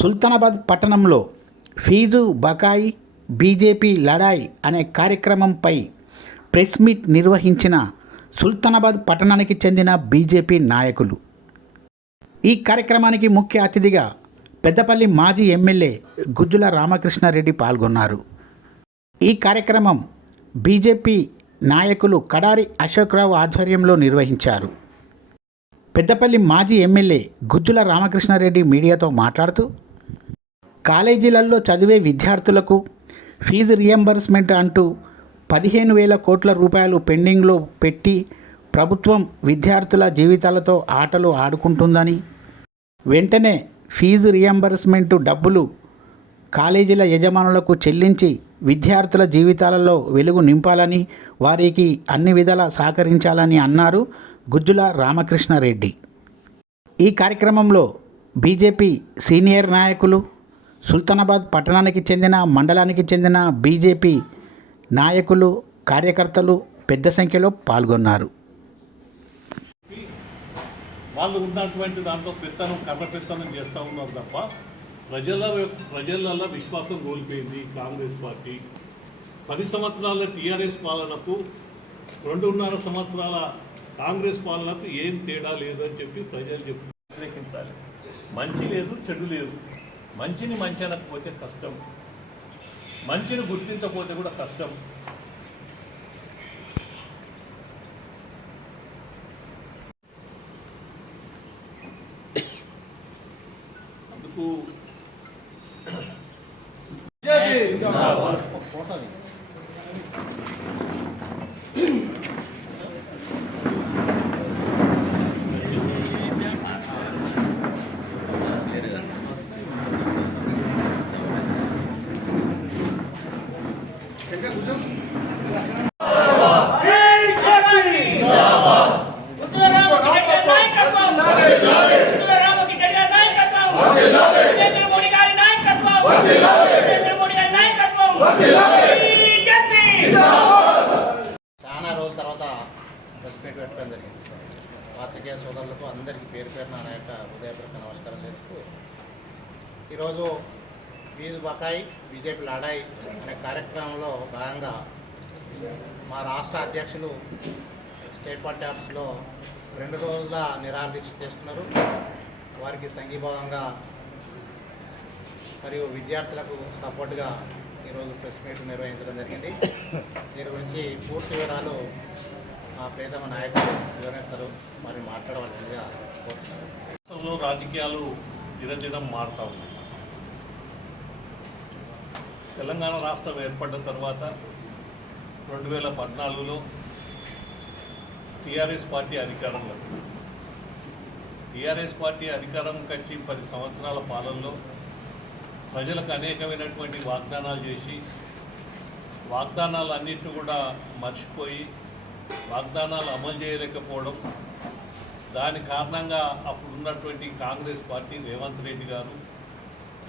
సుల్తానాబాద్ పట్టణంలో ఫీజు బకాయి బీజేపీ లడాయి అనే కార్యక్రమంపై ప్రెస్ మీట్ నిర్వహించిన సుల్తానాబాద్ పట్టణానికి చెందిన బీజేపీ నాయకులు. ఈ కార్యక్రమానికి ముఖ్య అతిథిగా పెద్దపల్లి మాజీ ఎమ్మెల్యే గుజ్జుల రామకృష్ణారెడ్డి పాల్గొన్నారు. ఈ కార్యక్రమం బీజేపీ నాయకులు కడారి అశోక్రావు ఆధ్వర్యంలో నిర్వహించారు. పెద్దపల్లి మాజీ ఎమ్మెల్యే గుజ్జుల రామకృష్ణారెడ్డి మీడియాతో మాట్లాడుతూ, కాలేజీలలో చదివే విద్యార్థులకు ఫీజు రియంబర్స్మెంట్ అంటూ 15,000 కోట్ల రూపాయలు పెండింగ్లో పెట్టి ప్రభుత్వం విద్యార్థుల జీవితాలతో ఆటలు ఆడుకుంటుందని, వెంటనే ఫీజు రియంబర్స్మెంట్ డబ్బులు కాలేజీల యజమానులకు చెల్లించి విద్యార్థుల జీవితాలలో వెలుగు నింపాలని, వారికి అన్ని విధాలా సహకరించాలని అన్నారు గుజ్జుల రామకృష్ణారెడ్డి. ఈ కార్యక్రమంలో బీజేపీ సీనియర్ నాయకులు, సుల్తానాబాద్ పట్టణానికి చెందిన, మండలానికి చెందిన బీజేపీ నాయకులు, కార్యకర్తలు పెద్ద సంఖ్యలో పాల్గొన్నారు. వాళ్ళు ఉన్నటువంటి దాంట్లో కర్ర చేస్తూ ఉన్నారు తప్ప ప్రజలలో విశ్వాసం కోల్పోయింది కాంగ్రెస్ పార్టీ. 10 సంవత్సరాల టీఆర్ఎస్ పాలనకు 2.5 సంవత్సరాల కాంగ్రెస్ పాలనకు ఏం తేడా లేదు అని చెప్పి ప్రజలు వ్యతిరేకించాలి. మంచి లేదు, చెడు లేదు. మంచిని మంచి అనకపోతే కష్టం, మంచిని గుర్తించకపోతే కూడా కష్టం. అందుకు చాలా రోజుల తర్వాత ప్రెస్ మీట్ పెట్టడం జరిగింది. పాత్రికేయ సోదరులకు అందరికీ పేరు పేరున నా యొక్క హృదయపూర్వక నమస్కారం చేస్తూ, ఈరోజు ఫీజు బకాయి బీజేపీ లడాయి అనే కార్యక్రమంలో భాగంగా మా రాష్ట్ర అధ్యక్షులు స్టేట్ పార్టీ ఆఫీస్లో 2 రోజుల నిరాహార దీక్ష చేస్తున్నారు. వారికి సంఘీభావంగా మరియు విద్యార్థులకు సపోర్ట్గా ఈరోజు ప్రెస్ మీట్ నిర్వహించడం జరిగింది. దీని గురించి పూర్తి వివరాలు మా ప్రియతమ నాయకులు వివరిస్తారు, మరి మాట్లాడవలసిందిగా కోరుతున్నారు. రాజకీయాలు దినదినం మారుతూ ఉన్నాయి. తెలంగాణ రాష్ట్రం ఏర్పడిన తర్వాత 2014లో టీఆర్ఎస్ పార్టీ అధికారంలో వచ్చి 10 సంవత్సరాల పాలనలో ప్రజలకు అనేకమైనటువంటి వాగ్దానాలు చేసి, వాగ్దానాలు అన్నింటినీ కూడా మర్చిపోయి వాగ్దానాలు అమలు చేయలేకపోవడం, దాని కారణంగా అప్పుడున్నటువంటి కాంగ్రెస్ పార్టీ, రేవంత్ రెడ్డి గారు,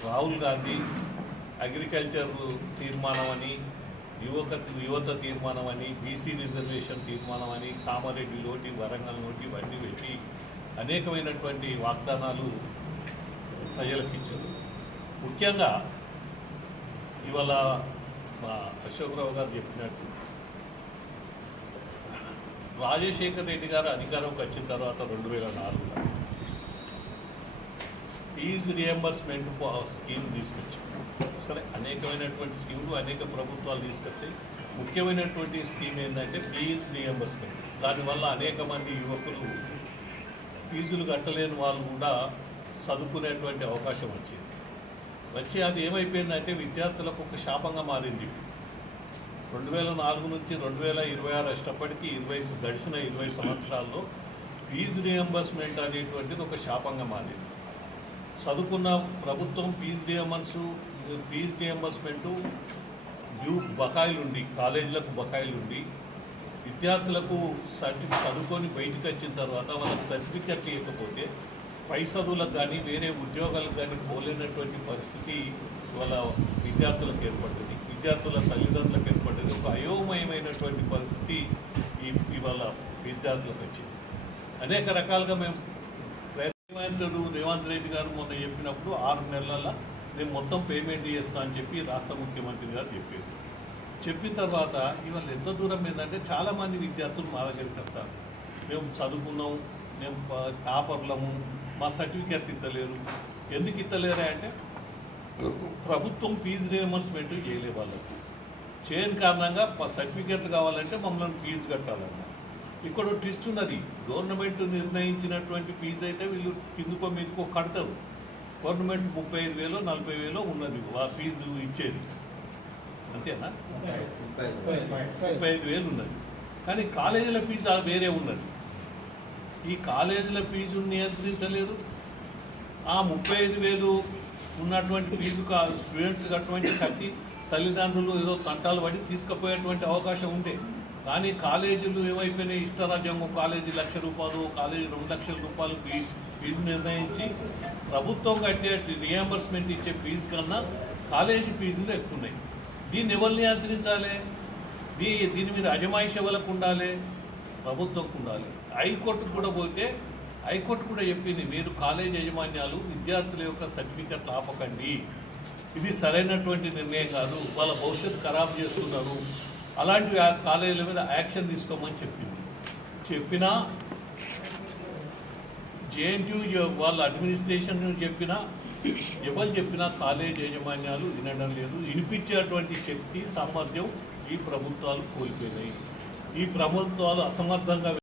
రాహుల్ గాంధీ అగ్రికల్చర్ తీర్మానం అని, యువత తీర్మానం అని, బీసీ రిజర్వేషన్ తీర్మానం అని, కామారెడ్డి లోటి, వరంగల్ నోటి ఇవన్నీ పెట్టి అనేకమైనటువంటి వాగ్దానాలు ప్రజలకు ఇచ్చారు. ముఖ్యంగా ఇవాళ మా అశోక్రావు గారు చెప్పినట్టు, రాజశేఖర్ రెడ్డి గారు అధికారంకి వచ్చిన తర్వాత 2004లో ఫీజు రియంబర్స్మెంట్ స్కీమ్ తీసుకొచ్చారు. సరే, అనేకమైనటువంటి స్కీములు అనేక ప్రభుత్వాలు తీసుకొచ్చాయి. ముఖ్యమైనటువంటి స్కీమ్ ఏంటంటే ఫీజు రియంబర్స్మెంట్. దానివల్ల అనేక మంది యువకులు ఫీజులు కట్టలేని వాళ్ళు కూడా చదువుకునేటువంటి అవకాశం వచ్చి అది ఏమైపోయిందంటే విద్యార్థులకు ఒక శాపంగా మారింది. 2004 నుంచి 2026 వచ్చేటప్పటికి గడిచిన 20 సంవత్సరాల్లో ఫీజు రియంబర్స్మెంట్ అనేటువంటిది ఒక శాపంగా మారింది. చదువుకున్న ప్రభుత్వం ఫీజు రియంబర్స్మెంటు బకాయిలుండి, కాలేజీలకు బకాయిలుండి, విద్యార్థులకు చదువుకొని బయటకు వచ్చిన తర్వాత వాళ్ళకి సర్టిఫికెట్ ఇవ్వకపోతే పై చదువులకు కానీ వేరే ఉద్యోగాలకు కానీ పోలేనటువంటి పరిస్థితి వాళ్ళ విద్యార్థులకు ఏర్పడుతుంది, విద్యార్థుల తల్లిదండ్రులకు ఏర్పడుతుంది. ఒక అయోమయమైనటువంటి పరిస్థితి ఇవాళ విద్యార్థులకు వచ్చింది. అనేక రకాలుగా మేము రేవంత్ రెడ్డి గారు మొన్న చెప్పినప్పుడు 6 నెలల్లో నేను మొత్తం పేమెంట్ చేస్తా అని చెప్పి రాష్ట్ర ముఖ్యమంత్రి గారు చెప్పారు. చెప్పిన తర్వాత ఇవాళ ఎంత దూరం ఏంటంటే చాలామంది విద్యార్థులు మా దగ్గరికి వస్తారు. మేము చదువుకున్నాం, మేము టాపర్లము, మా సర్టిఫికెట్ ఇస్తలేరు. ఎందుకు ఇస్తలేరా అంటే ప్రభుత్వం ఫీజు రియంబర్స్మెంట్ చేయలే వాళ్ళకు. చేయని కారణంగా సర్టిఫికెట్లు కావాలంటే మమ్మల్ని ఫీజు కట్టాలన్న. ఇక్కడ ట్విస్ట్ ఉన్నది. గవర్నమెంట్ నిర్ణయించినటువంటి ఫీజు అయితే వీళ్ళు కిందకో మీదకో కడతారు. గవర్నమెంట్ 35,000 40,000 ఉన్నది ఆ ఫీజు ఇచ్చేది, అంతేనా? 35,000 ఉన్నది. కానీ కాలేజీల ఫీజు వేరే ఉన్నది. ఈ కాలేజీల ఫీజును నియంత్రించలేదు. ఆ 35,000 ఉన్నటువంటి ఫీజు స్టూడెంట్స్ కట్టి తల్లిదండ్రులు ఏదో తంటాలు పడి తీసుకుపోయేటువంటి అవకాశం ఉండే. కానీ కాలేజీలు ఏమైపోయినాయి, ఇష్టరాజ్యంగా కాలేజీ ₹1,00,000, కాలేజీ ₹2,00,000 ఫీజు నిర్ణయించి ప్రభుత్వం కట్టే రియంబర్స్మెంట్ ఇచ్చే ఫీజు కన్నా కాలేజీ ఫీజులు ఎక్కువ ఉన్నాయి. దీన్ని ఎవరు నియంత్రించాలి? దీని మీద అజమాయిషి ఎవరికి ఉండాలి? ప్రభుత్వంకు ఉండాలి. హైకోర్టుకు కూడా పోతే హైకోర్టు కూడా చెప్పింది, మీరు కాలేజీ యాజమాన్యాలు విద్యార్థుల యొక్క సర్టిఫికెట్లు ఆపకండి, ఇది సరైనటువంటి నిర్ణయం కాదు, వాళ్ళ భవిష్యత్తు ఖరాబ్ చేస్తున్నారు, అలాంటి కాలేజీల మీద యాక్షన్ తీసుకోమని చెప్పినా జేఎన్టీయూ వాళ్ళ అడ్మినిస్ట్రేషన్ చెప్పినా ఎవరు చెప్పినా కాలేజ్ యాజమాన్యాలు వినడం లేదు. వినిపించేటువంటి శక్తి సామర్థ్యం ఈ ప్రభుత్వాలు కోల్పోయినాయి. ఈ ప్రభుత్వాలు అసమర్థంగా